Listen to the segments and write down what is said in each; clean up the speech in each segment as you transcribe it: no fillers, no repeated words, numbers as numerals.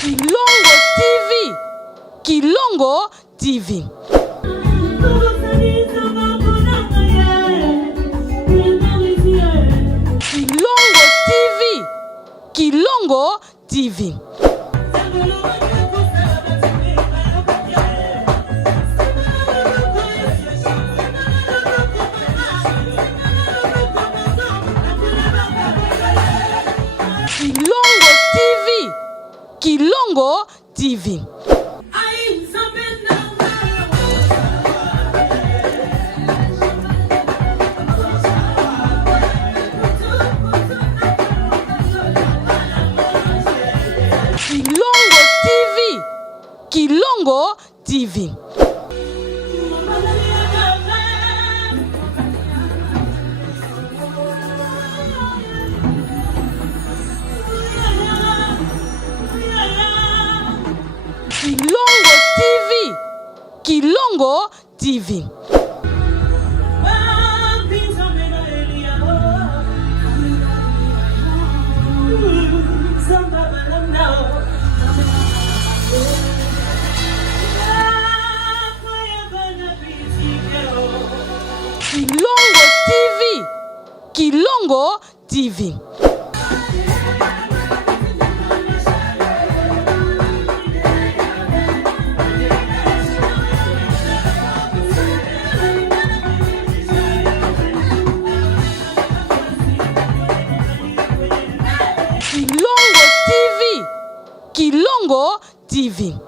Kilongo TV. Kilongo TV. Kilongo TV. Kilongo TV. Kilongo TV. Kilongo TV. Kilongo TV. Kilongo TV. Kilongo TV. Kilongo TV. Kilongo TV. Kilongo TV. Kilongo TV. Kilongo TV.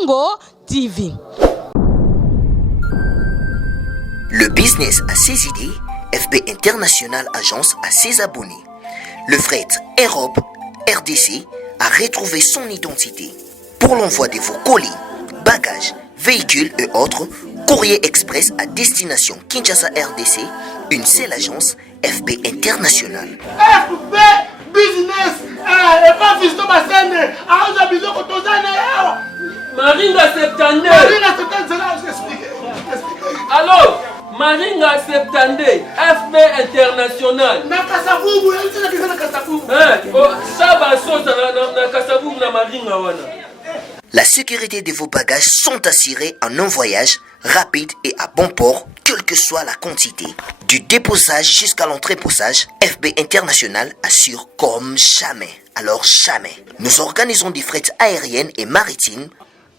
Kilongo TV. Le business a ses idées, FB International Agence a ses abonnés. Le fret Europe, RDC, a retrouvé son identité. Pour l'envoi de vos colis, bagages, véhicules et autres, Courrier Express à destination Kinshasa RDC, une seule agence, FB International. FB Business, et pas Fiston Bassene, à Bizoko Tozane. Maringa Septande. Marina Septande, c'est là, j'explique. Alors, Maringa Septande, FB International. Nakasavubu, elle dit que c'est Nakasavubu. Saba Sosa, Nakasavubu, na Maringa wana. La sécurité de vos bagages sont assurées en un voyage rapide et à bon port, quelle que soit la quantité. Du déposage jusqu'à l'entreposage, FB International assure comme jamais. Alors jamais. Nous organisons des frettes aériennes et maritimes.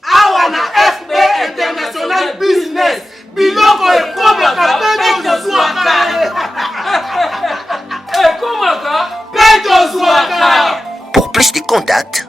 Awana FB International Business. Biloko et Komaka, Pedro Zouaka. Komaka, Pedro Zouaka. Pour plus de contacts,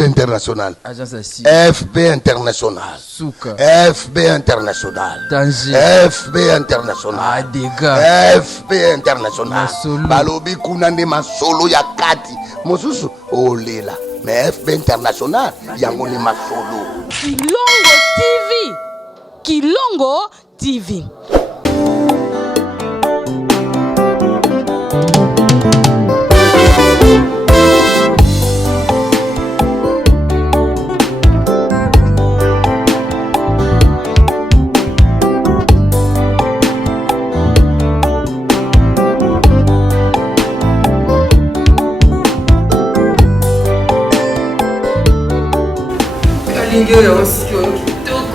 International. FB International. Souka. FB International. Danger. FB International. Dégâts. FB International. Masolo. Balobi kunande masolo ya kati. Mosusu olela. Mais FB International yango ni masolo. Kilongo TV. Kilongo TV.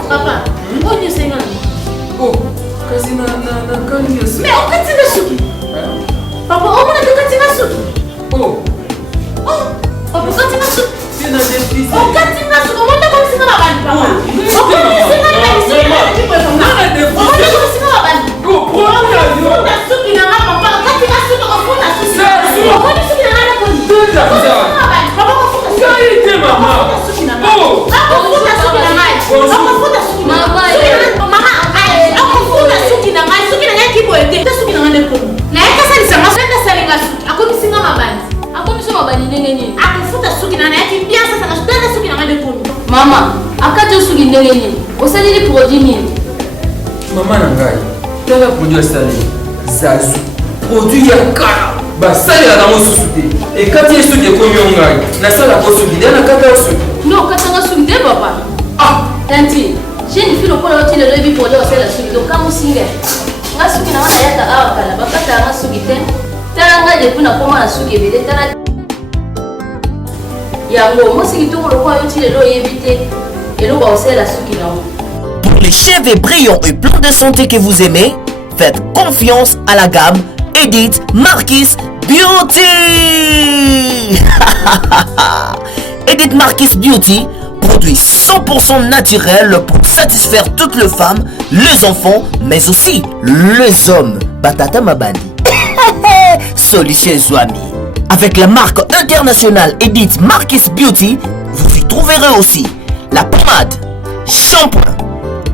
Papa, on est sénat. Oh, kasi na kani ya Mais on continue suki. Papa, on a tout continue suki. Oh, Papa, continue suki. c'est na dentiste. On continue suki. On a comme si on a pas papa. On continue sénat la suki. On a comme si on a pas. Go, prends l'avion. On a suki na papa. On continue suki. On fonda suki. On continue suki na la kon. Papa, on fonda suki. Ça y était, maman. Oh, Papa, on fonda suki na mai. Papa, on fonda suki. Mama, on fonda suki na mai. Suki na yaki boete. Suki na ngane ko. Na yaka sali sama senda salinga suki. Akomi singa mabandi. Akomi so mabandi nene. Akufuta suki na yaki bien sasa na senda suki na ngane ko. Mama, akati osuki ndenge nini? Osaleli produit nini? maman na ngai. Tala produit asali. Zazu. Produit ya kala. Basali la nango susu te. Et quand il est suki ekomi yo ngai. Nasala ko suki. Nde nakata yo suki. Non, katanga suki te papa. Ah, Tanti, j'ai une fille lokola oti lelo ebi produit osala suki. Donc kama singa. Nga suki na wana yaka awa kala. Bakata nga suki te. Tala nga depuis na koma na suki ebele. Tala yango mosiki toko lokola oti lelo yebi te. Eloko osala suki na wana. pour les cheveux brillants et pleins de santé que vous aimez, faites confiance à la gamme Edith Marquis Beauty. Edith Marquis Beauty, produit 100% naturel pour satisfaire toutes les femmes, les enfants, mais aussi les hommes. Batata Mabandi. Solution Zouami. Avec la marque internationale Edith Marquis Beauty, vous y trouverez aussi la pommade, shampoing,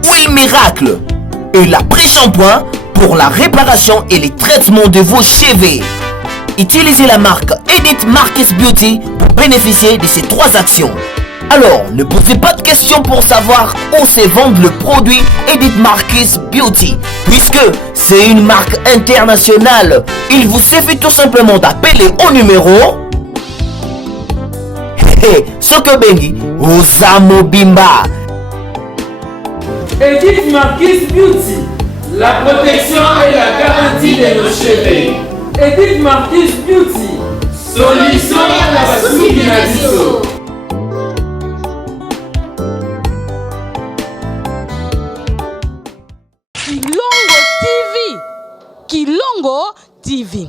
huile miracle et l'après-shampoing pour la réparation et les traitements de vos cheveux. Utilisez la marque Edith Marquis Beauty pour bénéficier de ces 3 actions. Alors, ne posez pas de questions pour savoir où se vend le produit Edith Marquis Beauty, puisque c'est une marque internationale. Il vous suffit tout simplement d'appeler au numéro Sokobengi Osamo Bimba. Edith Marquis Beauty. La protection et la garantie de nos cheveux. Edith Marquis Beauty. Solution à la suki na biso. Kilongo TV. Kilongo TV.